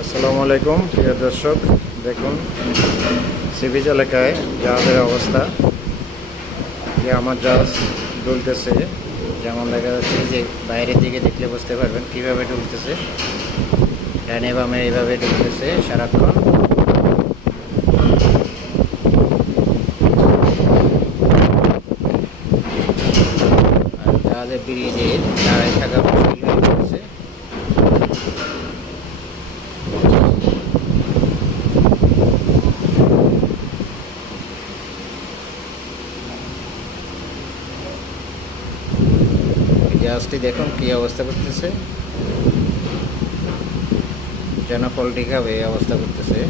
আসসালামু আলাইকুম, প্রিয় দর্শক, দেখুন সিবিজ এলাকায় জাহাজের অবস্থা। যে আমার জাহাজ ডুলতেছে যেমন দেখা যাচ্ছে যে বাইরের দিকে দেখলে বুঝতে পারবেন কীভাবে ডুলতেছে ডানে বামে এইভাবে ডুলতেছে সারাক্ষণ। আর জাহাজের ব্রিজে দাঁড়ায় থাকা মুশকিল জাহাজটি দেখুন কি অবস্থা করতেছে। যেন পল্টিকা হয়ে অবস্থা করতেছে।